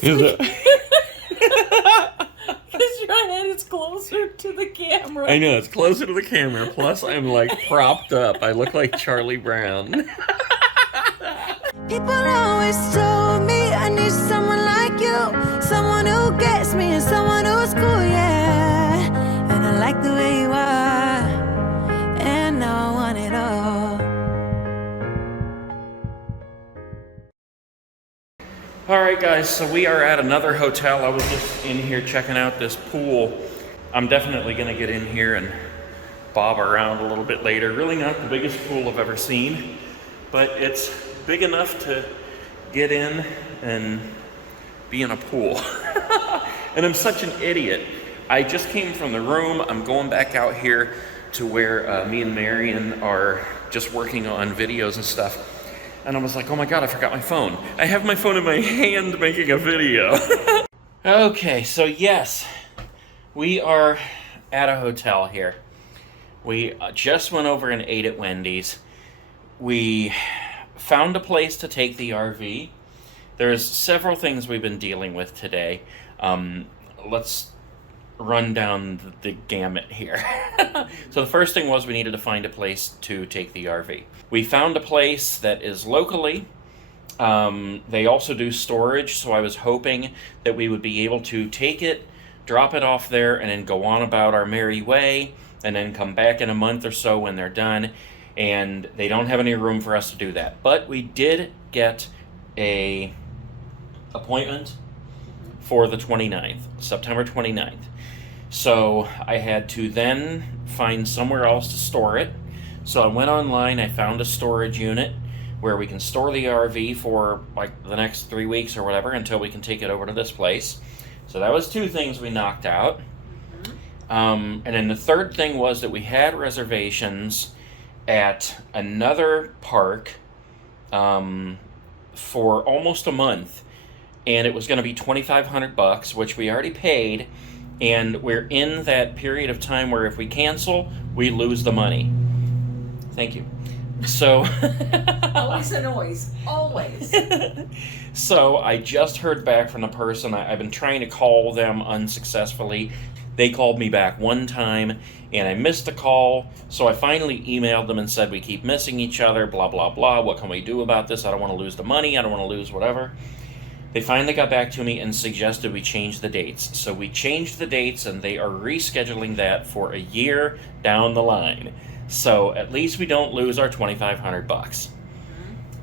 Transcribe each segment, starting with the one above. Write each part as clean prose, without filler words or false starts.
Because your head is closer to the camera. I know, it's closer to the camera. Plus, I'm like propped up. I look like Charlie Brown. People always told me I need someone like you, someone who gets me and someone who's cool, yeah. And I like the way you are, and now I want it all. Alright guys, so we are at another hotel. I was just in here checking out this pool. I'm definitely going to get in here and bob around a little bit later. Really not the biggest pool I've ever seen, but it's big enough to get in and be in a pool. And I'm such an idiot. I just came from the room. I'm going back out here to where me and Marion are just working on videos and stuff. And I was like, oh my God, I forgot my phone. I have my phone in my hand making a video. Okay, so yes, we are at a hotel here. We just went over and ate at Wendy's. We found a place to take the RV. There's several things we've been dealing with today. Let's run down the gamut here. So the first thing was we needed to find a place to take the RV. We found a place that is locally. They also do storage, so I was hoping that we would be able to take it, drop it off there, and then go on about our merry way, and then come back in a month or so when they're done. And they don't have any room for us to do that. But we did get a appointment for the 29th, September 29th. So I had to then find somewhere else to store it. So I went online, I found a storage unit where we can store the RV for like the next 3 weeks or whatever until we can take it over to this place. So that was two things we knocked out. And then the third thing was that we had reservations at another park for almost a month, and it was going to be $2,500, which we already paid, and we're in that period of time where if we cancel, we lose the money. Thank you. So Always a noise, always. So I just heard back from the person. I've been trying to call them unsuccessfully. They called me back one time, and I missed the call, so I finally emailed them and said, we keep missing each other, blah, blah, blah. What can we do about this? I don't want to lose the money. I don't want to lose whatever. They finally got back to me and suggested we change the dates. So we changed the dates, and they are rescheduling that for a year down the line. So at least we don't lose our $2,500.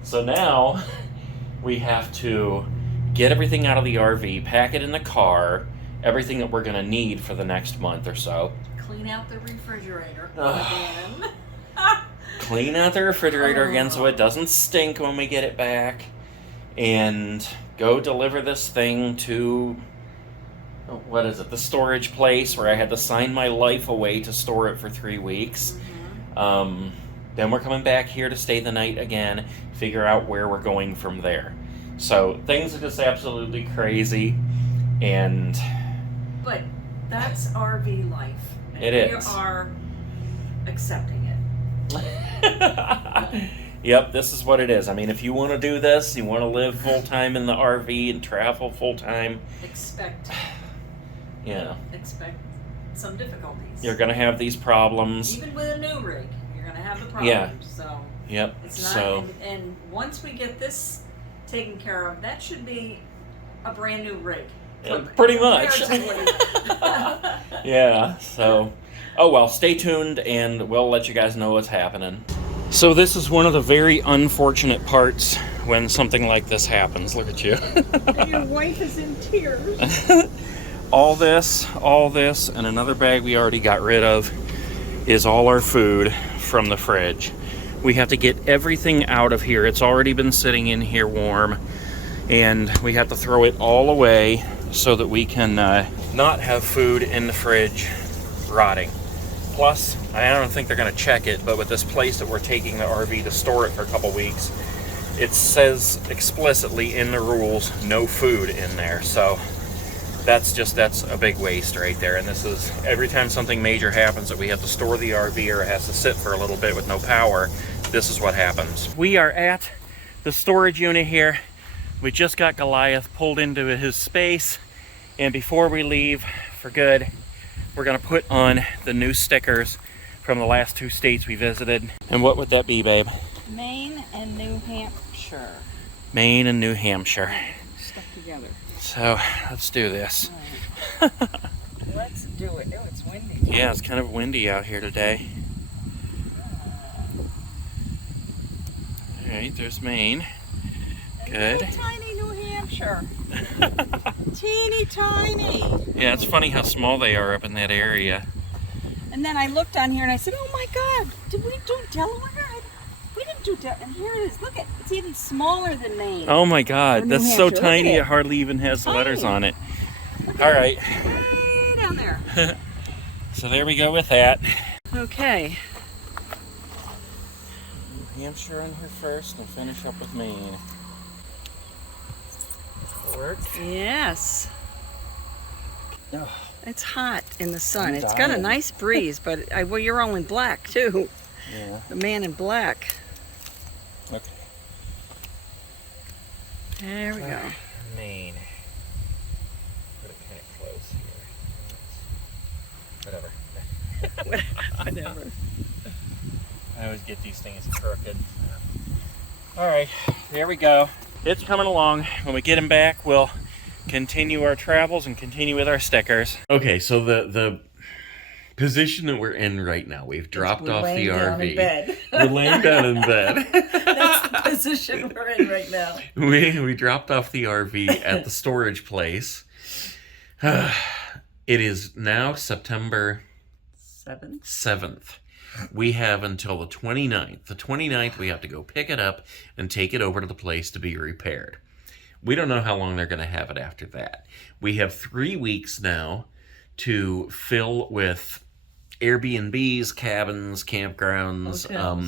So now we have to get everything out of the RV, pack it in the car, everything that we're going to need for the next month or so. Clean out the refrigerator again. Clean out the refrigerator again so it doesn't stink when we get it back. And go deliver this thing to, what is it, the storage place where I had to sign my life away to store it for 3 weeks. Then we're coming back here to stay the night again, figure out where we're going from there. So things are just absolutely crazy, and but that's RV life. And it is. We are accepting it. Yep, this is what it is. I mean, if you want to do this, you want to live full-time in the RV and travel full-time. Expect some difficulties. You're going to have these problems. Even with a new rig, you're going to have the problems. Yeah. So yep. It's not, and once we get this taken care of, that should be a brand new rig. Pretty much. Yeah, so, oh well, stay tuned and we'll let you guys know what's happening. So this is one of the very unfortunate parts when something like this happens. Look at you. And your wife is in tears. All this, and another bag we already got rid of is all our food from the fridge. We have to get everything out of here. It's already been sitting in here warm, and we have to throw it all away so that we can not have food in the fridge rotting. Plus, I don't think they're going to check it, but with this place that we're taking the RV to store it for a couple weeks, it says explicitly in the rules, no food in there. So that's a big waste right there. And this is, every time something major happens that we have to store the RV or it has to sit for a little bit with no power, this is what happens. We are at the storage unit here. We just got Goliath pulled into his space, and before we leave for good, we're gonna put on the new stickers from the last 2 states we visited. And what would that be, babe? Maine and New Hampshire. Maine and New Hampshire. Stuck together. So let's do this. Right. Let's do it. Oh, it's windy. Yeah, it's kind of windy out here today. All right, there's Maine. Good. Little tiny New Hampshire. Teeny tiny. Yeah, it's funny how small they are up in that area. And then I looked on here and I said, oh my God, did we do Delaware? We didn't do Delaware. And here it is. Look at it's even smaller than Maine. Oh my God, Or New that's so Hampshire. Look tiny at it hardly even has the letters Tiny. on it. Look All at right, it. Way down there. so there we go with that. Okay. New Hampshire on here first and finish up with Maine. Work. Yes. Oh, It's hot in the sun. I'm It's got a dying. nice breeze, but well, you're all in black too. yeah. The man in black. Okay. There we go. Maine. Put it kind of close here. Whatever. Whatever. I always get these things crooked. All right, there we go. It's coming along. When we get him back, we'll continue our travels and continue with our stickers. Okay, so the position that we're in right now, we've dropped off the RV. We're laying down in bed. That's the position we're in right now. We dropped off the RV at the storage place. It is now September 7th. We have until the 29th. The 29th, we have to go pick it up and take it over to the place to be repaired. We don't know how long they're going to have it after that. We have 3 weeks now to fill with Airbnbs, cabins, campgrounds,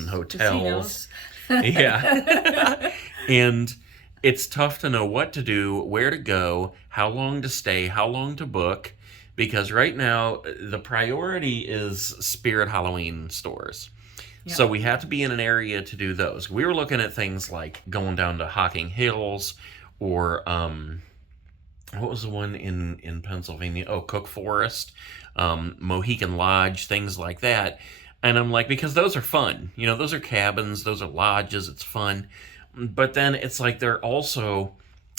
hotels. Yeah. And it's tough to know what to do, where to go, how long to stay, how long to book. Because right now, the priority is Spirit Halloween stores. Yep. So we have to be in an area to do those. We were looking at things like going down to Hocking Hills or, what was the one in Pennsylvania? Oh, Cook Forest, Mohican Lodge, things like that. And I'm like, because those are fun. You know, those are cabins, those are lodges, it's fun. But then it's like they're also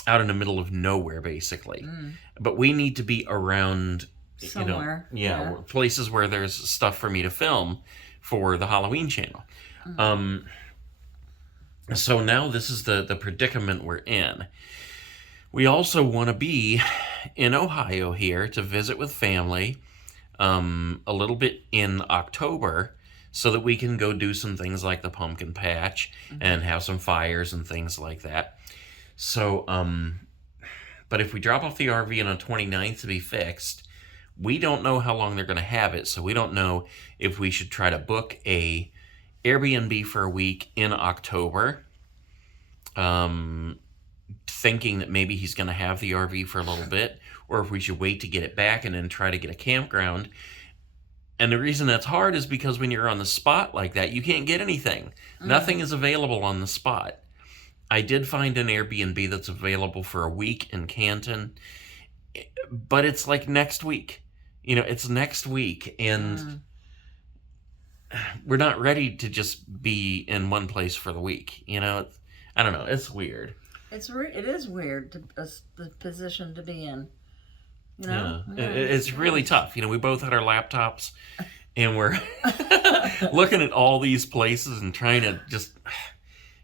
out in the middle of nowhere, basically. But we need to be around Somewhere. Yeah, places where there's stuff for me to film for the Halloween channel. So now this is the predicament we're in. We also want to be in Ohio here to visit with family a little bit in October so that we can go do some things like the pumpkin patch and have some fires and things like that. So, but if we drop off the RV on the 29th to be fixed, we don't know how long they're going to have it. So we don't know if we should try to book a Airbnb for a week in October, thinking that maybe he's going to have the RV for a little bit, or if we should wait to get it back and then try to get a campground. And the reason that's hard is because when you're on the spot like that, you can't get anything. Nothing is available on the spot. I did find an Airbnb that's available for a week in Canton, but it's like next week. You know, it's next week, and we're not ready to just be in one place for the week. You know, I don't know. It's weird. It is weird the position to be in. You know? Yeah. It's really tough. You know, we both had our laptops, and we're looking at all these places and trying to just...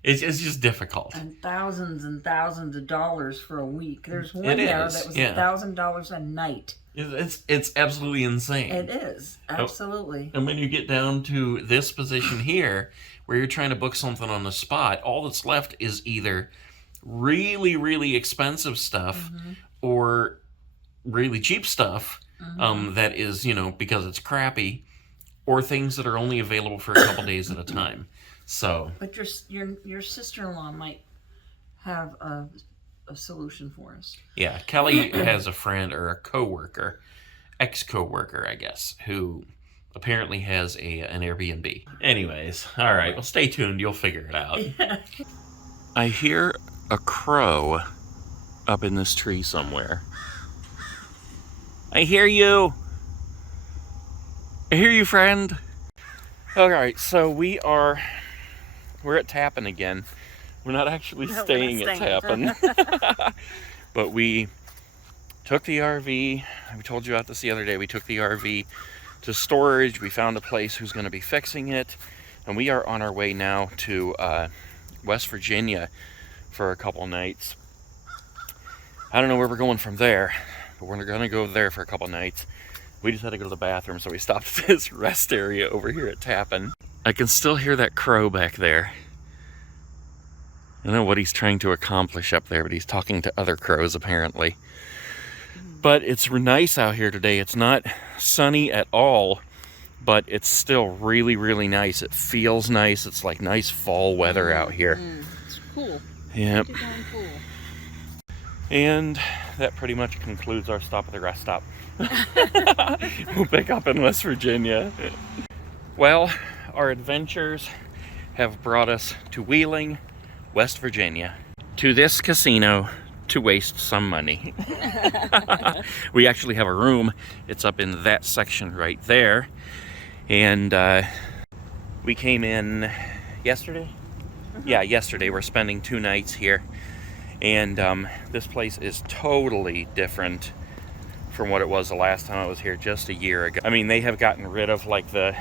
It's just difficult. And thousands of dollars for a week. There's one It there is, that was yeah. $1,000 a night. It's absolutely insane. It is, absolutely. And when you get down to this position here, where you're trying to book something on the spot, all that's left is either really, really expensive stuff or really cheap stuff that is, you know, because it's crappy, or things that are only available for a couple days at a time. So, but your sister-in-law might have a solution for us. Yeah, Kelly has a friend or a coworker, ex-coworker, I guess, who apparently has an Airbnb. Anyways, all right, well, stay tuned. You'll figure it out. I hear a crow up in this tree somewhere. I hear you. I hear you, friend. All right, so we're at Tappan again. We're not actually staying at Tappan. But we took the RV. We told you about this the other day. We took the RV to storage. We found a place who's going to be fixing it. And we are on our way now to West Virginia for a couple nights. I don't know where we're going from there, but we're going to go there for a couple nights. We just had to go to the bathroom, so we stopped at this rest area over here at Tappan. I can still hear that crow back there. I don't know what he's trying to accomplish up there, but he's talking to other crows apparently. But it's nice out here today. It's not sunny at all, but it's still really, really nice. It feels nice. It's like nice fall weather out here. It's cool. Yep. Pretty darn cool. And that pretty much concludes our stop at the rest stop. We'll pick up in West Virginia. Well, our adventures have brought us to Wheeling, West Virginia, to this casino to waste some money. We actually have a room. It's up in that section right there. And we came in yesterday? Yeah, yesterday. We're spending 2 nights here. And this place is totally different from what it was the last time I was here just a year ago. I mean, they have gotten rid of like the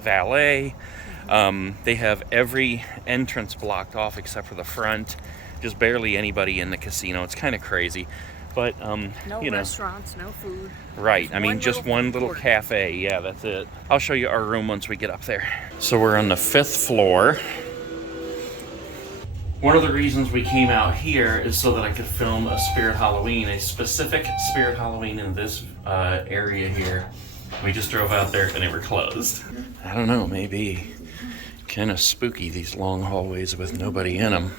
valet. They have every entrance blocked off except for the front. Just barely anybody in the casino. It's kind of crazy, but no you know, restaurants, no food. Right. I mean, just one little cafe. Yeah, that's it. I'll show you our room once we get up there. So we're on the 5th floor. One of the reasons we came out here is so that I could film a Spirit Halloween, a specific Spirit Halloween in this area here. We just drove out there and they were closed. I don't know, maybe kind of spooky, these long hallways with nobody in them.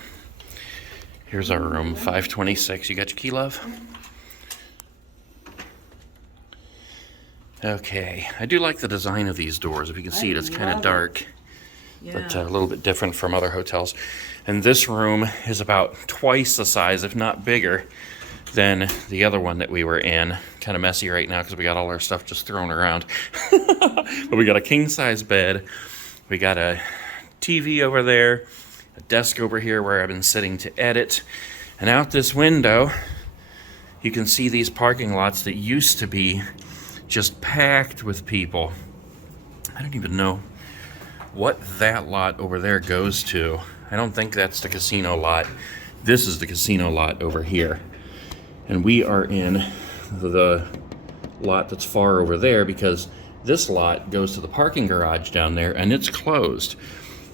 Here's our room, 526. You got your key, love? Okay, I do like the design of these doors. If you can see it, it's kind of dark, but a little bit different from other hotels. And this room is about twice the size, if not bigger, than the other one that we were in. Kind of messy right now because we got all our stuff just thrown around. But we got a king-size bed. We got a TV over there, a desk over here where I've been sitting to edit. And out this window, you can see these parking lots that used to be just packed with people. I don't even know what that lot over there goes to. I don't think that's the casino lot. This is the casino lot over here. And we are in the lot that's far over there because this lot goes to the parking garage down there and it's closed.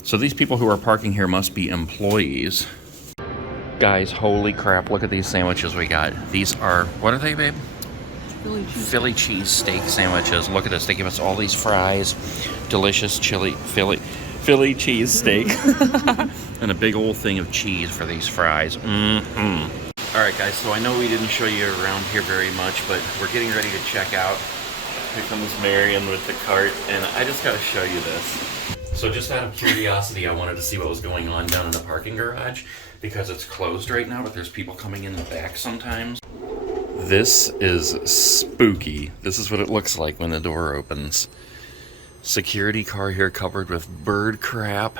So these people who are parking here must be employees. Guys, holy crap, look at these sandwiches we got. These are, what are they, babe? Philly cheese steak sandwiches. Look at this, they give us all these fries, delicious Philly cheese steak, and a big old thing of cheese for these fries. All right, guys, so I know we didn't show you around here very much, but we're getting ready to check out. Here comes Marion with the cart, and I just got to show you this. So just out of curiosity, I wanted to see what was going on down in the parking garage, because it's closed right now, but there's people coming in the back sometimes. This is spooky. This is what it looks like when the door opens. Security car here covered with bird crap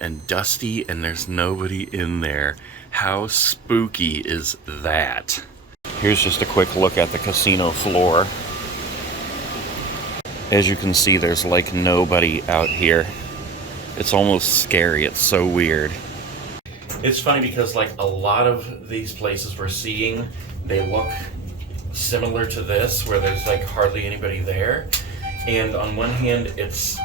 and dusty, and there's nobody in there. How spooky is that? Here's just a quick look at the casino floor. As you can see, there's like nobody out here. It's almost scary. It's so weird. It's funny because like a lot of these places we're seeing, they look similar to this, where there's like hardly anybody there. And on one hand, it's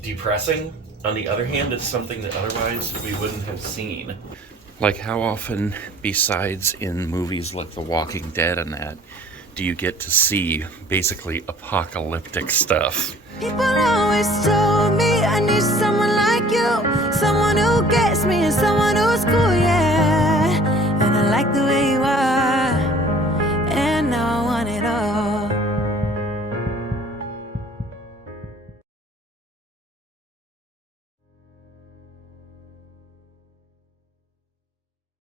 depressing. On the other hand, it's something that otherwise we wouldn't have seen. Like how often, besides in movies like The Walking Dead and that, do you get to see basically apocalyptic stuff? People always told me I need someone like you, someone who gets me and someone who's cool, yeah.